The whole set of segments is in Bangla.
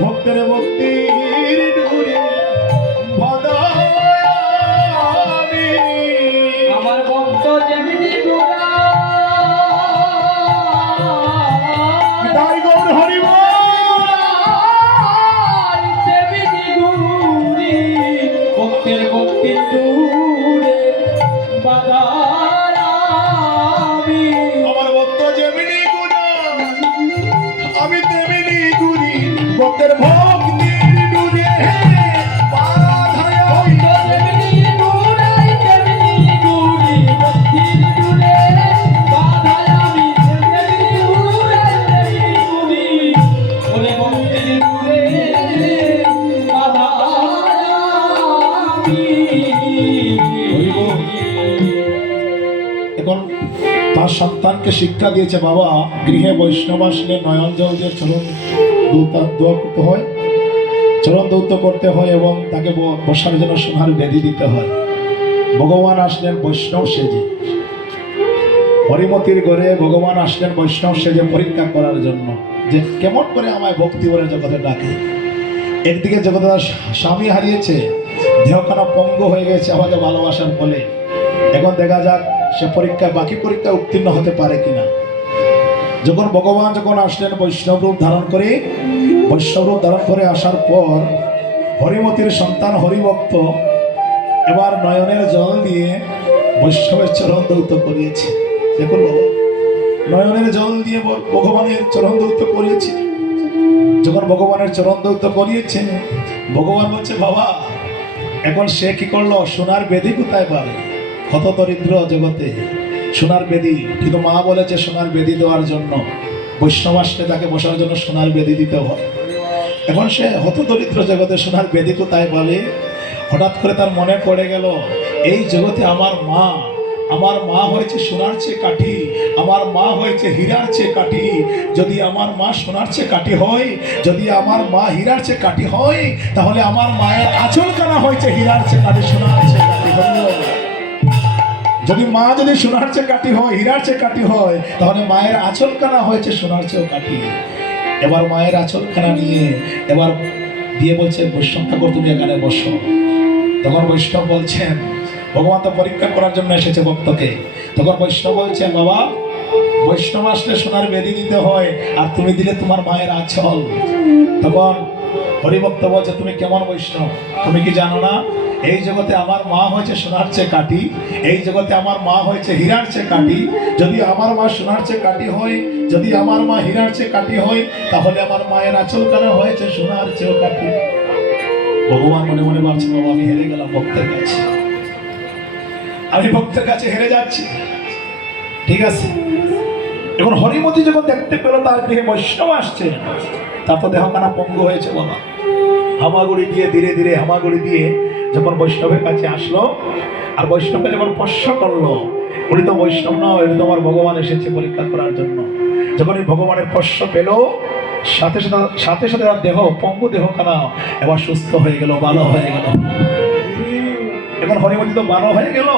ভক্তের ভক্তির ডুরে বাদামি আমার ভক্ত যেমনি গোরা তাই গৌর হরি বল তেমনি গুরি ভক্তের ভক্তির দূরে বাদামি আমার ভক্ত যেমনি গুণা আমি তেমনি গুণী ভক্তের ভক্তির ডুরে বাধায় আমি। তেমনি গোরাই তেমনি গুরি ভক্তির দূরে বাদামি তেমনি গোরাই তেমনি গুরি ওরে ভক্তির দূরে এখন তার সন্তানকে শিক্ষা দিয়েছে বাবা গৃহে বৈষ্ণব আসলে নয়ন জল দিয়ে চরণ দোয়া করতে হয়, চরণ দৌত করতে হয় এবং তাকে বসার জন্য সোনার বেদি দিতে হয়। ভগবান আসলেন বৈষ্ণব সেজে, হরিমতির ঘরে ভগবান আসলেন বৈষ্ণব সেজে পরীক্ষা করার জন্য যে কেমন করে আমায় ভক্তি বলে জগতে ডাকে। একদিকে জগতে স্বামী হারিয়েছে, দেহখানা পঙ্গু হয়ে গেছে আমাকে ভালোবাসার ফলে। এখন দেখা যাক সে পরীক্ষায় বাকি পরীক্ষায় উত্তীর্ণ হতে পারে কিনা। যখন ভগবান আসলেন বৈষ্ণব রূপ ধারণ করে, বৈষ্ণব রূপ ধারণ করে আসার পর হরিমতির সন্তান হরিভক্ত এবার নয়নের জল দিয়ে বৈষ্ণবের চরণ দৌত করিয়েছে। দেখুন বাবা, নয়নের জল দিয়ে ভগবানের চরণ দৌত করিয়েছে। যখন ভগবানের চরণ দৌত করিয়েছে, ভগবান বলছে বাবা এখন সে কি করলো, সোনার বেদি কোথায় পাবে? কত দরিদ্র জগতে সোনার বেদি, কিন্তু মা বলেছে সোনার বেদি দেওয়ার জন্য, বৈষ্ণব আসলে তাকে বসার জন্য সোনার বেদি দিতে হয়। এখন সে হত দরিদ্র জগতে সোনার বেদি কোথায় পাবে? হঠাৎ করে তার মনে পড়ে গেল এই জগতে আমার মা হয়েছে সোনার চেয়ে কাঠি, আমার মা হয়েছে হীরার চেয়ে কাঠি। যদি আমার মা সোনার চেয়ে কাঠি হয়, যদি আমার মা হীরার চেয়ে কাঠি হয়, তাহলে আমার মায়ের আঁচল কানা হয়েছে হীরার চেয়ে কাঠি, সোনার চেয়ে কাঠি। যদি মা যদি সোনার চেয়ে কাঠি হয়, হীরার চেয়ে কাঠি হয়, তাহলে মায়ের আঁচল কানা হয়েছে সোনার চেয়েও কাঠি। এবার মায়ের আঁচল কানা নিয়ে এবার দিয়ে বলছে বৈষ্ণব ঠাকুর তুমি এখানে বসো। তখন বৈষ্ণব বলছেন ভগবান তো পরীক্ষা করার জন্য এসেছে ভক্তকে। তখন বৈষ্ণব বলছেন বাবা বৈষ্ণব আসলে সোনার বেদি দিতে হয়, আর তুমি দিলে তোমার মায়ের আঁচল। তখন হরিভক্ত বলছে তুমি কেমন বৈষ্ণব, তুমি কি জানো না এই জগতে আমার মা হয়েছে সোনার চেয়ে কাঠি, এই জগতে আমার মা হয়েছে হীরার চেয়ে কাঠি। যদি আমার মা সোনার চেয়ে কাঠি হয়, যদি আমার মা হীরার চেয়ে কাঠি হয়, তাহলে আমার মায়ের আঁচল কানা হয়েছে সোনার চেয়েও কাঠি। ভগবান মনে মনে ভাবছে বাবা আমি হেরে গেলাম ভক্তের কাছে, আমি ভক্তের কাছে হেরে যাচ্ছি। ঠিক আছে, এখন হরিমতি যখন দেখতে পেল তার গৃহে বৈষ্ণব আসছে, তার তো দেহখানা পঙ্গু হয়েছে বাবা। হামাগুড়ি দিয়ে ধীরে ধীরে হামাগুড়ি দিয়ে যখন বৈষ্ণবের কাছে আসলো, আর বৈষ্ণবকে যখন স্পর্শ করলো, উনি তো বৈষ্ণব নয়, উনি তো আমার ভগবান এসেছে পরীক্ষা করার জন্য। যখন এই ভগবানের স্পর্শ পেল, সাথে সাথে সাথে তার দেহ পঙ্গু দেহখানা এবার সুস্থ হয়ে গেল, ভালো হয়ে গেল। এখন হরিমতি তো ভালো হয়ে গেল।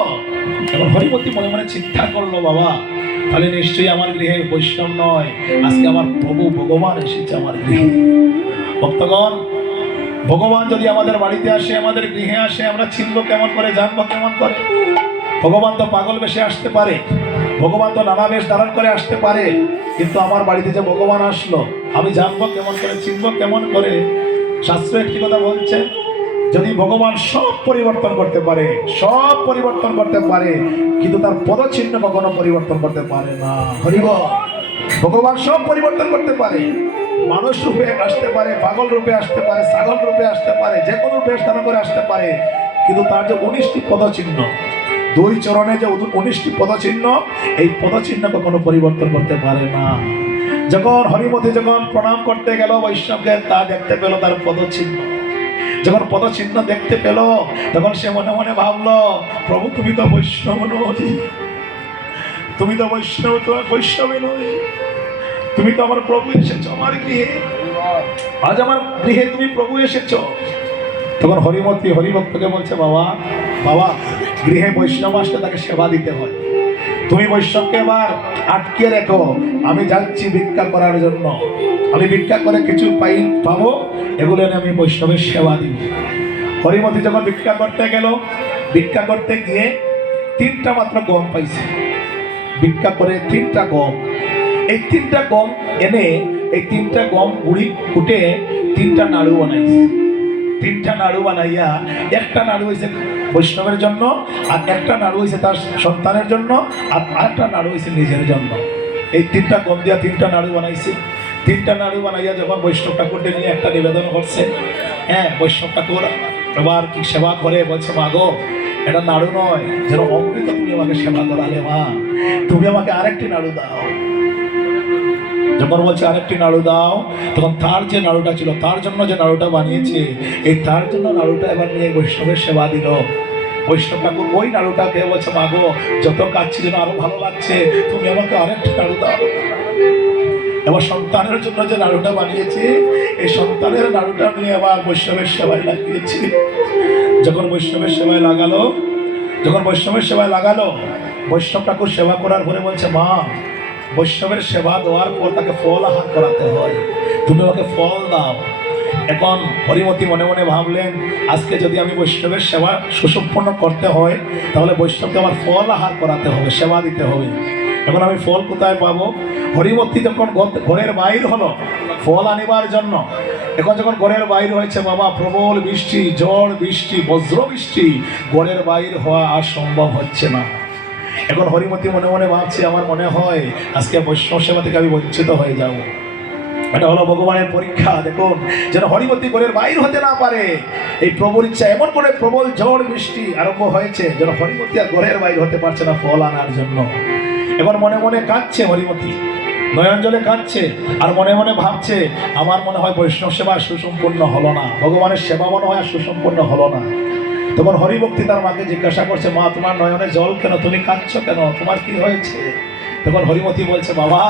এখন হরিমতি মনে মনে চিন্তা করলো বাবা তাহলে নিশ্চয়ই আমার গৃহে বৈষ্ণব নয়, আজকে আমার প্রভু ভগবান এসেছে আমার গৃহে। ভক্তগণ, ভগবান যদি আমাদের বাড়িতে আসে, আমাদের গৃহে আসে, আমরা চিনবো কেমন করে, জানবো কেমন করে? ভগবান তো পাগল বেশে আসতে পারে, ভগবান তো নানা বেশ ধারণ করে আসতে পারে, কিন্তু আমার বাড়িতে যে ভগবান আসলো আমি জানবো কেমন করে, চিনবো কেমন করে? শাস্ত্র একটি কথা বলছে, যদি ভগবান সব পরিবর্তন করতে পারে, সব পরিবর্তন করতে পারে, কিন্তু তার পদচিহ্ন কখনো পরিবর্তন করতে পারে না। হরিবল। ভগবান সব পরিবর্তন করতে পারে, মানুষ রূপে আসতে পারে, পাগল রূপে আসতে পারে, ছাগল রূপে আসতে পারে, যে কোনো বেশ ধারণ করে আসতে পারে, কিন্তু তার যে 19টি পদচিহ্ন, দুই চরণে যে 19টি পদচিহ্ন, এই পদচিহ্ন কখনো পরিবর্তন করতে পারে না। যখন হরিমতি যখন প্রণাম করতে গেল বৈষ্ণবকে, তা দেখতে পেল তার পদচিহ্ন। যখন পদচিহ্ন দেখতে পেল, তখন সে মনে মনে ভাবলো প্রভু তুমি তো বৈষ্ণব নয়, তুমি তো বৈষ্ণব, তোমার বৈষ্ণবী নয়, তুমি তো আমার প্রভু এসেছো আমার গৃহে, আজ আমার গৃহে তুমি প্রভু এসেছো। তখন হরিমতি হরিভক্তকে বলছে বাবা বাবা গৃহে বৈষ্ণব আসলে তাকে সেবা দিতে হয়, তুমি বৈষ্ণবকে এবার আটকে রেখো, আমি যাচ্ছি ভিক্ষা করার জন্য, আমি ভিক্ষা করে কিছু পাবো, এগুলো এনে আমি বৈষ্ণবের সেবা দিব। হরিমতি যখন ভিক্ষা করতে গেল, ভিক্ষা করতে গিয়ে 3টা মাত্র গম পাইছে। ভিক্ষা করে 3টা গম, এই 3টা গম এনে এই 3টা গম গুড়ি কুটে 3টা নাড়ু বানাইছে। 3টা নাড়ু বানাইয়া একটা নাড়ু হয়েছে বৈষ্ণবের জন্য, আর একটা নাড়ু হয়েছে তার সন্তানের জন্য, আর আরেকটা নাড়ু হয়েছে নিজের জন্য। এই 3টা গম দিয়া 3টা নাড়ু বানাইছে। 3টা নাড়ু বানাইয়া যখন বৈষ্ণব ঠাকুরকে নিয়ে একটা নিবেদন করছে, হ্যাঁ, বৈষ্ণব ঠাকুর এবার কি সেবা করে বলছে, মা গো, এটা নাড়ু নয়, যেন অমৃত তুমি আমাকে সেবা করালে মা, তুমি আমাকে আরেকটি নাড়ু দাও। যখন বলছে আরেকটি নাড়ু দাও, তখন তার যে নাড়ুটা ছিল, তার জন্য যে নাড়ুটা বানিয়েছে, এই তার জন্য নাড়ুটা এবার নিয়ে বৈষ্ণবের সেবা দিল। বৈষ্ণব ঠাকুর ওই নাড়ুটাকে বলছে, মা গো, যত কাচ্ছি যেন আরো ভালো লাগছে, তুমি আমাকে আরেকটি নাড়ু দাও। এবার সন্তানের জন্য যে নাড়ুটা বানিয়েছে, এই সন্তানের নাড়ুটা নিয়ে আবার বৈষ্ণবের সেবায় লাগিয়েছে। যখন বৈষ্ণবের সেবায় লাগালো, বৈষ্ণব ঠাকুর সেবা করার পরে বলছে, মা, বৈষ্ণবের সেবা দেওয়ার পর তাকে ফল আহার করাতে হয়, তুমি আমাকে ফল দাও। এখন হরিমতি মনে মনে ভাবলেন, আজকে যদি আমি বৈষ্ণবের সেবা সুসম্পন্ন করতে হয়, তাহলে বৈষ্ণবকে আমার ফল আহার করাতে হবে, সেবা দিতে হবে। এখন আমি ফল কোথায় পাবো? হরিমতি যখন ঘরের বাইর হলো ফল আনিবার জন্য, এখন যখন ঘরের বাইর হয়েছে, বাবা, প্রবল বৃষ্টি, ঝড় বৃষ্টি, বজ্র বৃষ্টি, ঘরের বাইর হওয়া আর সম্ভব হচ্ছে না। এখন হরিমতি মনে মনে ভাবছে, আমার মনে হয় আজকে বৈষ্ণব সেবা থেকে আমি বঞ্চিত হয়ে যাব। এটা হলো ভগবানের পরীক্ষা। দেখুন, যেন হরিমতি ঘরের বাইর হতে না পারে, এই প্রভুর ইচ্ছা। এমন করে প্রবল ঝড় বৃষ্টি আরম্ভ হয়েছে, যেন হরিমতি আর ঘরের বাইর হতে পারছে না ফল আনার জন্য। এবার মনে মনে কাঁদছে হরিমতি, নয়ন জলে কাঁদছে, আর মনে মনে ভাবছে, আমার মনে হয় বৈষ্ণব সেবা সুসম্পূর্ণ হলো না, ভগবানের সেবা মনে হয় সুসম্পূর্ণ হলো না। তখন হরিভক্তি তার মাকে জিজ্ঞাসা করছে, মা, তোমার নয়নে জল কেন, তুমি কাঁদছো কেন, তোমার কি হয়েছে? তখন হরিমতি বলছে, বাবা,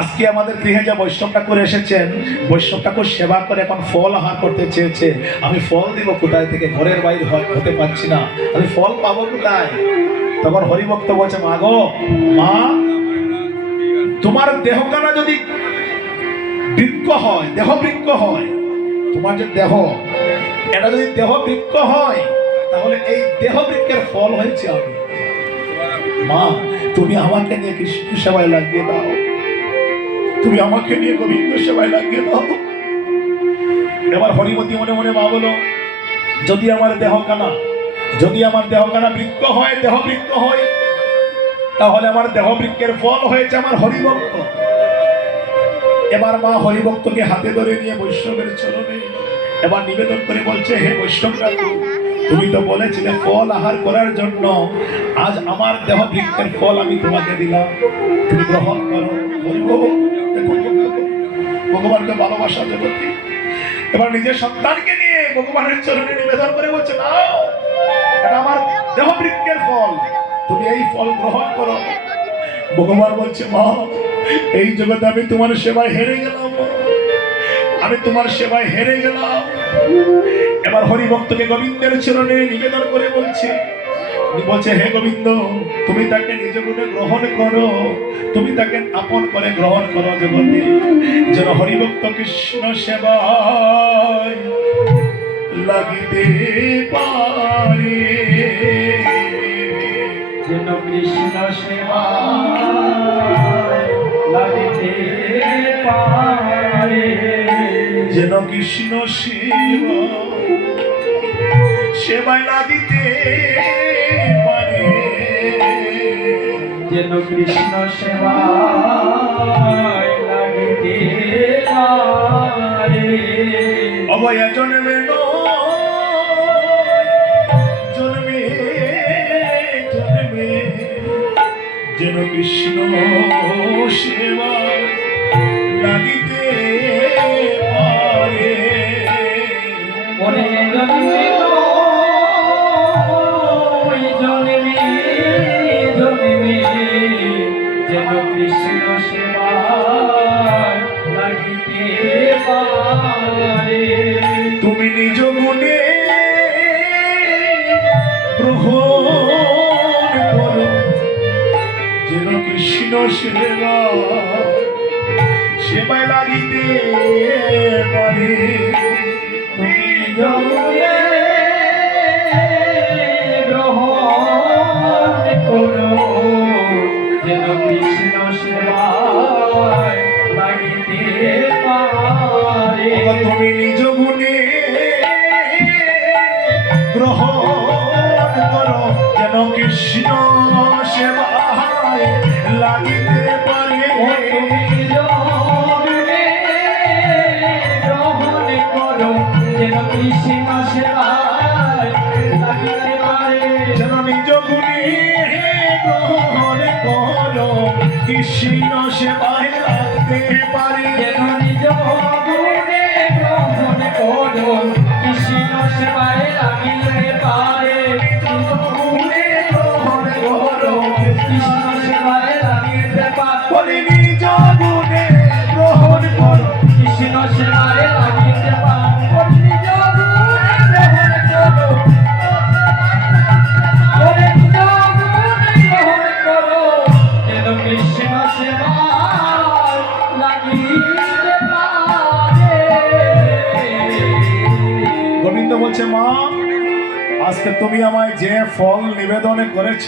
আজকে আমাদের গৃহে যে বৈষ্ণব ঠাকুর এসেছেন, বৈষ্ণব ঠাকুর সেবা করে এখন ফল আহার করতে চেয়েছে, আমি ফল দিব কোথায় থেকে? ঘরের বাইরে হতে পারছি না, আমি ফল পাবো কোথায়? তখন হরিভক্ত বলছে, মা গো, মা, তোমার দেহখানা যদি বৃক্ষ হয়, দেহ বৃক্ষ হয়, তোমার যে দেহ, এটা যদি দেহ বৃক্ষ হয়, তাহলে এই দেহ বৃক্ষের ফল হয়েছে আমি। মা, তুমি আমাকে নিয়ে কৃষ্ণ সেবায় লাগিয়ে দাও, তুমি আমাকে নিয়ে গোবিন্দ সেবায় লাগিয়ে দাও। এবার হরিমতি মনে মনে মা বলো, যদি আমার দেহখানা বৃক্ষ হয়, দেহ বৃক্ষ হয়, তাহলে আমার দেহ বৃক্ষের ফল হয়েছে আমার হরিভক্ত। এবার মা হরিভক্তকে হাতে ধরে নিয়ে বৈষ্ণবের চরণে এবার নিবেদন করে বলছে, হে বৈষ্ণব ঠাকুর, তুমি তো বলেছিলে ফল আহার করার জন্য, আজ আমার দেহ বৃক্ষের ফল আমি তোমাকে দিলাম, তুমি গ্রহণ করো। ভগবানকে ভালোবাসা জগতে এবার নিজের সন্তানকে নিয়ে ভগবানের চরণে নিবেদন করে বলছে, না, এটা আমার দেহ বৃক্ষের ফল, তুমি এই ফল গ্রহণ করো। ভগবান বলছে, মা, এই জগতে আমি তোমার সেবায় হেরে গেলাম, আমি তোমার সেবায় হেরে গেলাম। এবার হরিভক্তকে গোবিন্দের চরণে নিবেদন করে বলছে, হে গোবিন্দ, তুমি তাকে নিজ গুণে গ্রহণ করো, তুমি তাকে আপন করে গ্রহণ করো জগতে, যেন হরিভক্ত কৃষ্ণ সেবায় লাগিতে পারে, যেন কৃষ্ণ সেবায় লাগিতে পারে, যেন কৃষ্ণ সেবায় লাগিতে পারে, যেন কৃষ্ণ সেবায় লাগিতে পারে। অবয়া জন্মে জন্মে জন্মে যেন কৃষ্ণ সেবা লাগিতে পারে, মনে জন্মে জন্মে জন্মে যেন কৃষ্ণ সেবায় লাগিতে পারে। তুমি নিজ গুণে গ্রহণ করো, কৃপায় লাগিতে পারে। তুমি জলে গ্রহণ করো যেন কৃষ্ণ সেবায় লাগিতে পারে। তুমি নিজ গুণে গ্রহণ করো যেন কৃষ্ণ সেবায় লাগিতে পারে। তুমি জলে গ্রহণ করো যেন কৃষ্ণ সেবায় লাগিতে পারে। যেন নিজ গুণে গ্রহণ করো কৃষ্ণ সেবায় লাগতে পারে। যেন নিজ গুণে গ্রহণ করো কৃষ্ণ সেবায় লাগিতে পারে। নিজ গুণে গ্রহণ করো কৃষ্ণ সেবায় লাগিতে পারে। বলি নিজ গুণে গ্রহণ করো কৃষ্ণ সেবায় লাগিতে পারে। নিজ গুণে গ্রহণ করো। ওরে নিজ গুণে গ্রহণ করো যেন কৃষ্ণ সেবায় লাগিতে পারে। গোবিন্দ বলছে, মা আজকে তুমি আমায় যে ফল নিবেদন করেছ,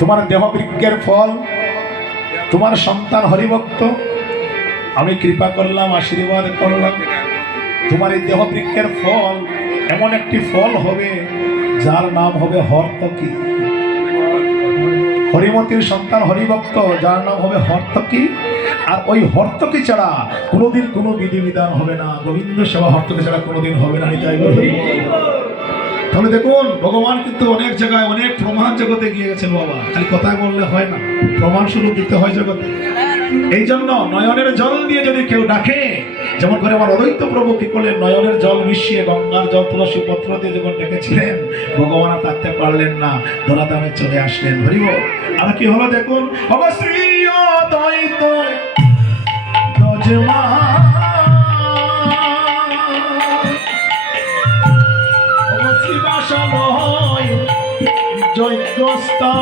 তোমার দেহবৃক্ষের ফল, তোমার সন্তান হরিভক্ত, আমি কৃপা করলাম, আশীর্বাদ করলাম। তোমার এই দেহবৃক্ষের ফল এমন একটি ফল হবে যার নাম হবে হর্তকী। হরিমতির সন্তান হরিভক্ত, যার নাম হবে হর্তকী। আর ওই হর্তকী ছাড়া কোনোদিন কোনো বিধিবিধান হবে না। গোবিন্দ সেবা হর্তকী ছাড়া কোনোদিন হবে না। তাই বলি। তাহলে দেখুন, ভগবান কিন্তু অনেক জায়গায় অনেক প্রমাণ জগতে গিয়ে গেছেন বাবা। খালি কথায় বললে হয় না, প্রমাণ শুরু দিতে হয় জগতে। এই জন্য নয়নের জল দিয়ে যদি কেউ ডাকে, যেমন করে আমার অদ্বৈত প্রভু কি করলেন, নয়নের জল মিশিয়ে গঙ্গার জল তুলসী পত্র দিয়ে যখন ডেকেছিলেন, ভগবান আর থাকতে পারলেন না, ধরাধামে চলে আসলেন। হরিব। আর কি হলো দেখুন, অবশ্যই অদ্বৈত দজমা যজ্ঞস্থা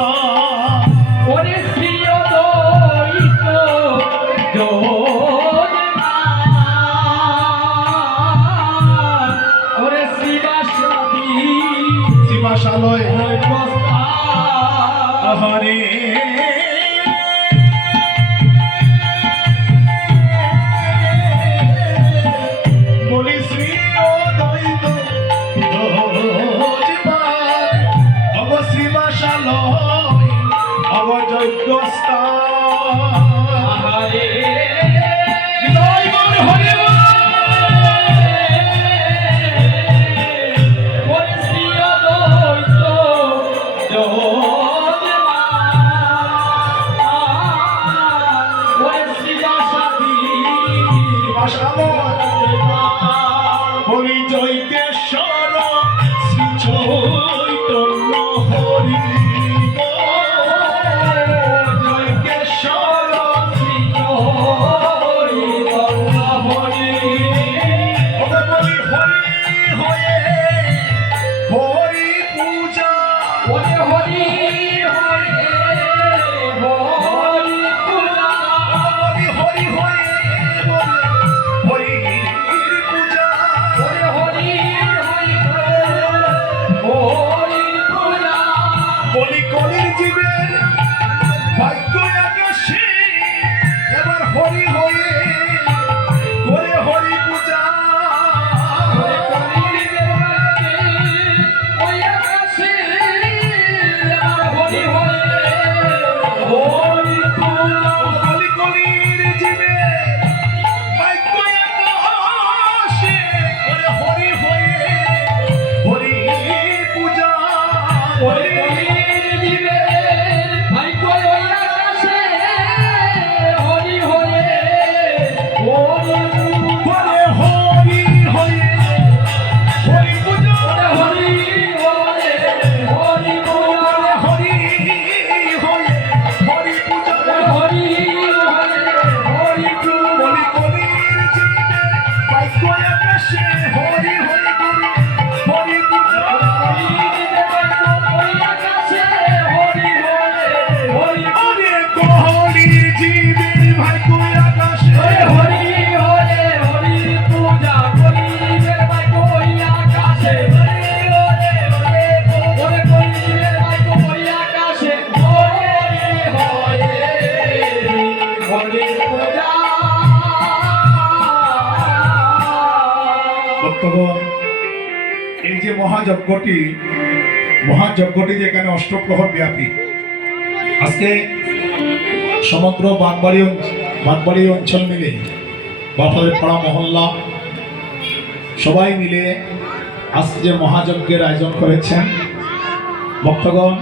ওরে প্রিয় দৈত যোজমান, ওরে শিবাসাদি শিবাশালয় বস্তা হরে বলি শ্রী অদ্বৈত দজমান অব শিবাশালয় অব যজ্ঞস্থা হরে জয় বল হরে বল। ওরে প্রিয় দৈত যোজমান, ওরে শিবাসাদি হরি জয়কেশ্বর শ্রী চৈতন্য হরি জয়কেশ্বর শ্রী হরি হরি বলি হরি হয়ে হরি পূজা ওরে হরি হরে হরি পূজা বলি হরি হয়ে বলি হরি পূজা ওরে হরি ভক্তগণ, এই যে মহাযজ্ঞটি যেখানে অষ্টপ্রহর ব্যাপী, আজকে সমগ্র বাগবাড়ি অঞ্চল মিলে বাপাদের পাড়া মহল্লা সবাই মিলে আজকে যে মহাযজ্ঞের আয়োজন করেছেন ভক্তগণ,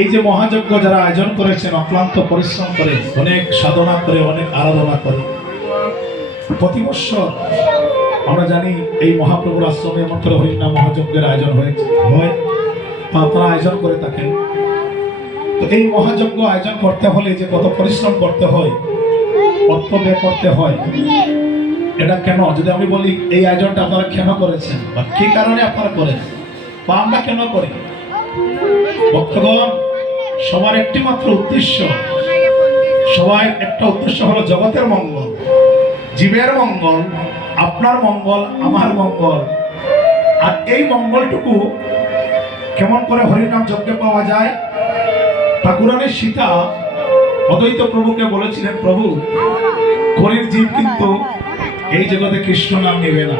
এই যে মহাযজ্ঞ যারা আয়োজন করেছেন অক্লান্ত পরিশ্রম করে, অনেক সাধনা করে, অনেক আরাধনা করে, প্রতি বৎসর আমরা জানি এই মহাপ্রভুর আশ্রমে এমন করে হরিনাম মহাযজ্ঞের আয়োজন হয় বা আপনারা আয়োজন করে থাকেন। তো এই মহাযজ্ঞ আয়োজন করতে হলে যে কত পরিশ্রম করতে হয়, অর্থ ব্যয় করতে হয়, এটা কেন, যদি আমি বলি এই আয়োজনটা আপনারা কেন করেছেন বা কি কারণে আপনারা করেন বা আমরা কেন করি, ভক্তগণ সবার একটি মাত্র উদ্দেশ্য, সবার একটা উদ্দেশ্য হলো জগতের মঙ্গল, জীবের মঙ্গল, আপনার মঙ্গল, আমার মঙ্গল। আর এই মঙ্গলটুকু কেমন করে হরিনাম যজ্ঞে পাওয়া যায়? ঠাকুরানী সীতা অদ্বৈত প্রভুকে বলেছিলেন, প্রভু কলির জীব কিন্তু এই জগতে কৃষ্ণ নাম নেবে না।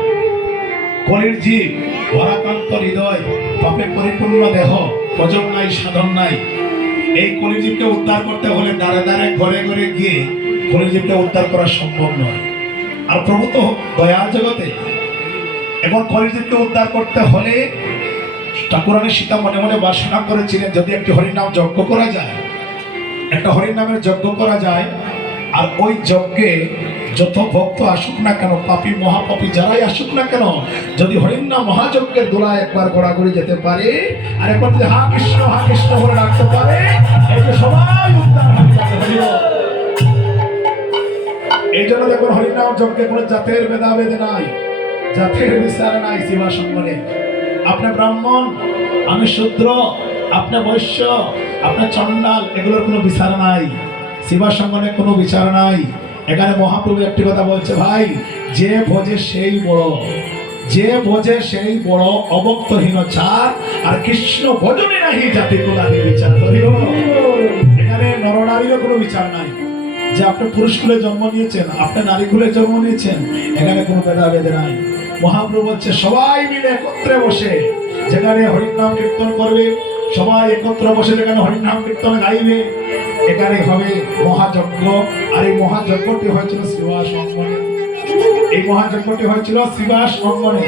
কলির জীব ভরাকান্ত হৃদয়, পাপে পরিপূর্ণ দেহ, ভজন নাই, সাধন নাই। এই কলিজীবকে উদ্ধার করতে হলে দ্বারে দ্বারে ঘরে ঘরে গিয়ে কলিজীবকে উদ্ধার করা সম্ভব নয়। আর প্রভু তো দয়ার জগতে, এবং কলিজীবকে উদ্ধার করতে হলে ঠাকুরানী সীতা মনে মনে বাসনা করেছিলেন, যদি একটি হরিনাম যজ্ঞ করা যায়, একটা হরিনামের যজ্ঞ করা যায়, আর ওই যজ্ঞে যত ভক্ত আসুক না কেন, পাপী মহাপাপী যারাই আসুক না কেন, যদি হরিনাম মহাযজ্ঞের দোলায় একবার ঘোরাঘুরি যেতে পারে আর একবার যদি হা কৃষ্ণ বলে রাখতে পারে, এই যে সবাই উদ্ধার হয়ে যাবে। এই জন্য দেখুন হরিনাম যজ্ঞে কোনো জাতের ভেদাভেদ নাই, জাতের বিচার নাই। সেবা সঙ্গনে আপনি ব্রাহ্মণ, আমি শূদ্র, আপনি বৈশ্য, আপনি চণ্ডাল, এগুলোর কোনো বিচার নাই। সেবা সঙ্গনে কোনো বিচার নাই। এখানে মহাপ্রভু একটি কথা বলছে, ভাই যে ভোজে সেই বড়, যে ভোজে সেই বড়, অবক্তহীন চার, আর কৃষ্ণ ভোজনে নাহি জাতি কুলাদি বিচার। এখানে নরনারীরও কোনো বিচার নাই, যে আপনি পুরুষ কুলে জন্ম নিয়েছেন, আপনি নারী কুলে জন্ম নিয়েছেন, এখানে কোনো ভেদাভেদ নাই। মহাপ্রভু বলছে সবাই মিলে একত্রে বসে যেখানে হরিনাম কীর্তন করবে, সবাই একত্র বসে যেখানে হরিনাম কীর্তন গাইবে, এখানে হবে মহাযজ্ঞ। আর এই মহাযজ্ঞটি হয়েছিল শ্রীবাস অঙ্গনে। এই মহাযজ্ঞটি হয়েছিল শ্রীবাস অঙ্গনে।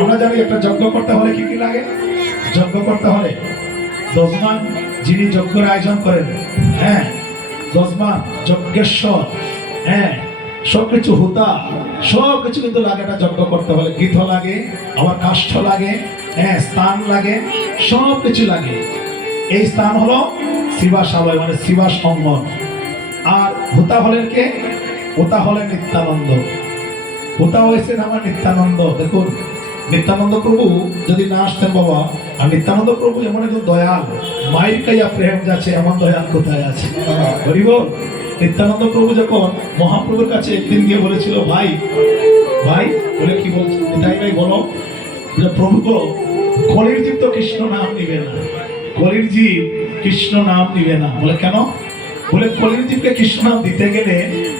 আমরা জানি একটা যজ্ঞ করতে হলে কি কি লাগে? যজ্ঞ করতে হলে যজমান, যিনি যজ্ঞের আয়োজন করেন, হ্যাঁ যজমান, যজ্ঞেশ্বর, হ্যাঁ সবকিছু হুতা, সবকিছু কিন্তু লাগে একটা যজ্ঞ করতে হলে। গীত লাগে, আবার কাষ্ঠ লাগে, হ্যাঁ স্থান লাগে, সবকিছু লাগে। এই স্থান হলো শ্রীবাসালয়, মানে শ্রীবাস অঙ্গন। আর হুতা হলেন কে? হুতা হলেন নিত্যানন্দ। হুতা হয়েছেন আমার নিত্যানন্দ। দেখুন নিত্যানন্দ প্রভু যদি না আসতেন বাবা, আর নিত্যানন্দ প্রভু এমন একজন দয়াল, মায়ের কাইয়া প্রেম যাচ্ছে, এমন দয়াল কোথায় আছে? বলিব নিত্যানন্দ প্রভু যখন মহাপ্রভুর কাছে একদিন গিয়ে বলেছিল, ভাই ভাই বলে কি বলছে, তাই ভাই বলো, প্রভু গো কলির জীব তো কৃষ্ণ নাম নিবে না, কলির জীব কৃষ্ণ নাম নিবে না। বলে কেন? বলে কলির জীবকে কৃষ্ণ নাম দিতে গেলে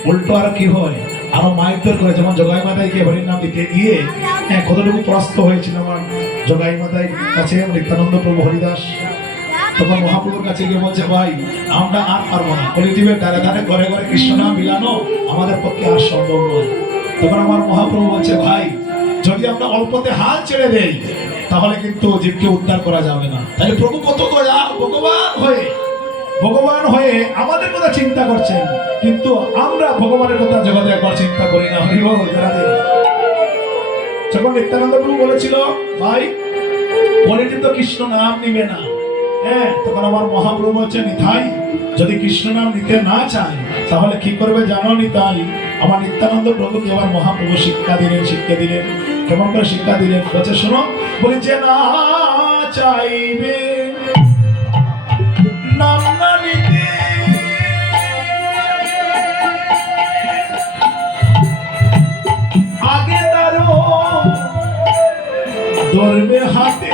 উল্টো আর কি হয়, আরো মাইকদের করে, যেমন জগাই মাতাইকে হরির নাম দিতে গিয়ে কতটুকু পরাস্ত হয়েছিল আমার জগাই মাতাই কাছে নিত্যানন্দ প্রভু হরিদাস। তখন মহাপ্রভুর কাছে গিয়ে বলছে, ভাই আমরা আর পারবো না, কলির জীবের ধারে ধারে ঘরে ঘরে কৃষ্ণ নাম মিলানো আমাদের পক্ষে আর সম্ভব নয়। তখন আমার মহাপ্রভু বলছে, ভাই যদি আমরা অল্পতে হাল ছেড়ে দেই তাহলে কিন্তু জীবকে উদ্ধার করা যাবে না। তাহলে প্রভু কত দয়া, ভগবান হয়ে আমাদের কথা চিন্তা করছেন, কিন্তু আমরা ভগবানের কথা জগতে একবার চিন্তা করি না। যখন নিত্যানন্দ প্রভু বলেছিল, ভাই বলে তো কৃষ্ণ নাম নিবে না, হ্যাঁ তখন আমার মহাপ্রভু বলছে, নিতাই যদি কৃষ্ণ নাম নিতে না চায় তাহলে কি করবে জানো নিতাই? আমার নিত্যানন্দ প্রভুকে আমার মহাপ্রভু শিক্ষা দিলেন। কেমন করে শিক্ষা দিলেন? বলছে শোনো, বলি যে না চাইবে নাম না নিতে, আগে তারও ধরবে হাতে,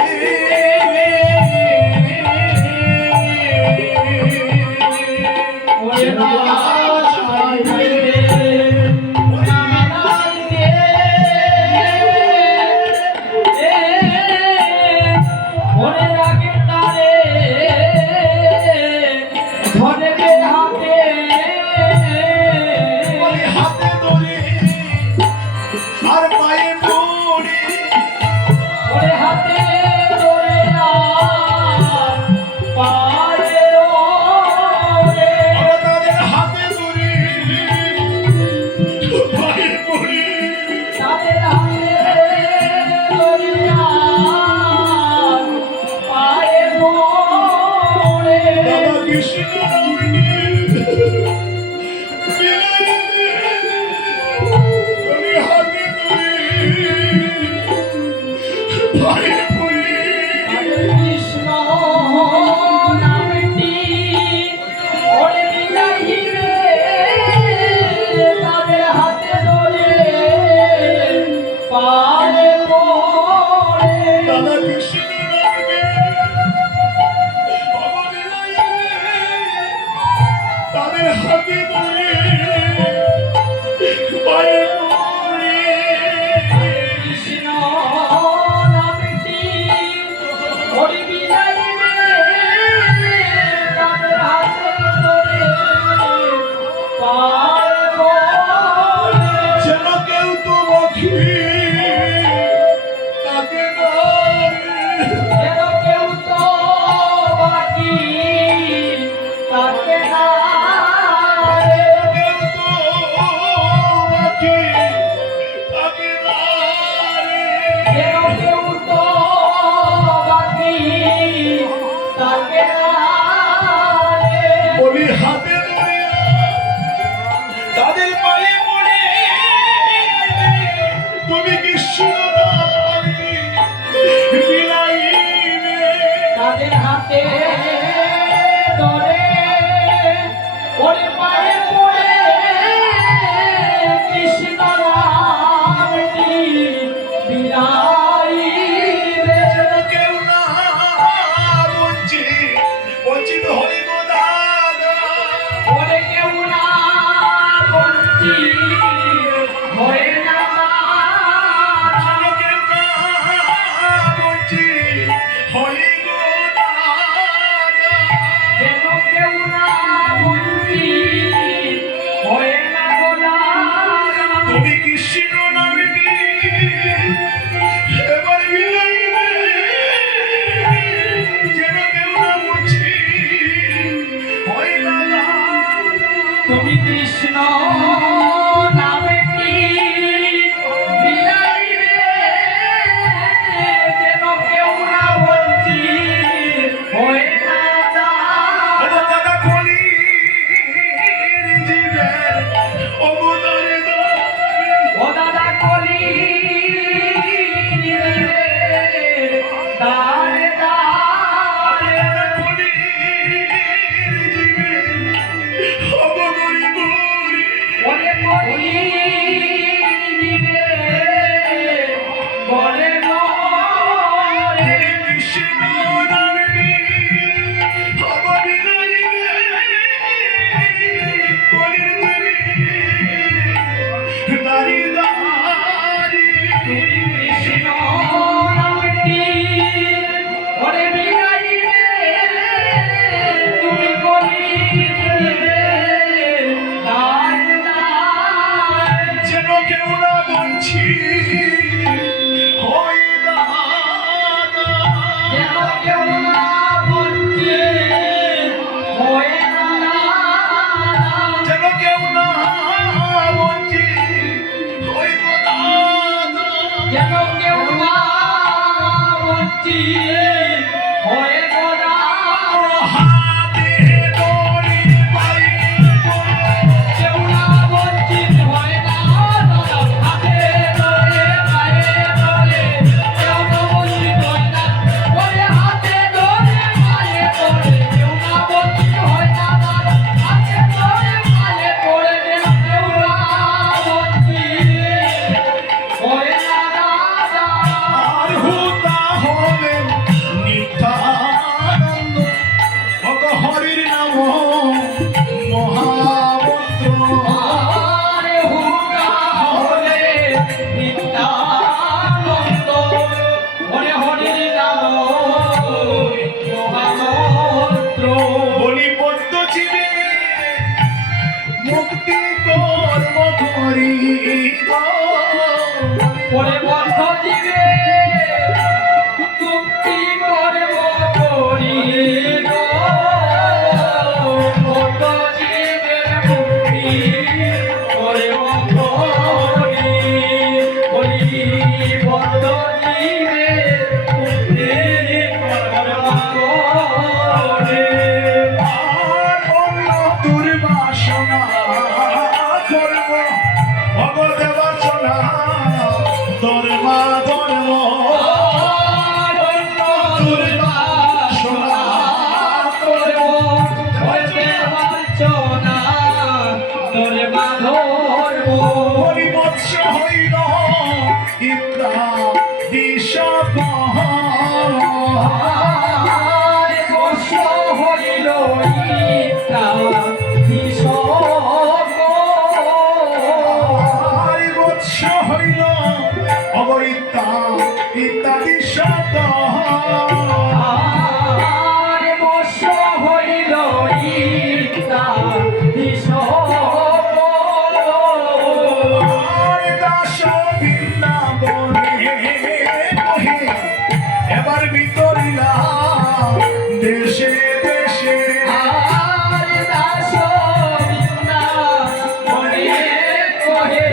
কলি দিবে ঘরে ঘরে কৃষ্ণ নামে অববিলাইবে কলির দেবী নারী দারি কৃষ্ণ নামটি ঘরে বিলাইবে তুমি কলি দিবে দার দার যেন কেউ না বঞ্চি হই দাদা যেন কেউ না বঞ্চে হয়ে দাদা যেন কেউ না বঞ্চি হই দাদা যেন কেউ না বঞ্চিয়ে হয়ে গোদা হাতে দড়ি পাইব কেউ না বঞ্চিত হয় না দাদা হাতে ধরে পায়ে ধরে কেউ না বঞ্চিত হয় না ওরে হাতে ধরে পায়ে ধরে কেউ না বঞ্চিত হয় না দাদা হাতে ধরে পায়ে ধরে কেউ না বঞ্চিত হয় না দাদা আর হুতা হলে নিত্যানন্দ ভগ হরির নাম মহামন্ত্র আরে হুকা হরে নিত্যানন্দ হরে হরির নাম মহামন্ত্র বলি পদ্ম জীবে মুক্তি কর্ম করি পরে বন্ধ দিবে মুক্তি করব করি বন্ধ দিবে মুক্তি করব করি বলি বন্ধ দিবে মুক্তি করব করি আর অন্য দুর্বাসনা করব ভগদেবাসনা ধর্মা ধর্ম দুর্বাসনা পরিমৎস হইল ইন্দ্রা দিশ বৎস হইল অবৈতা ইত্যাদি শত আর দাস বৃন্দাবনে কহে এবার বিতরিলা দেশে দেশে কহে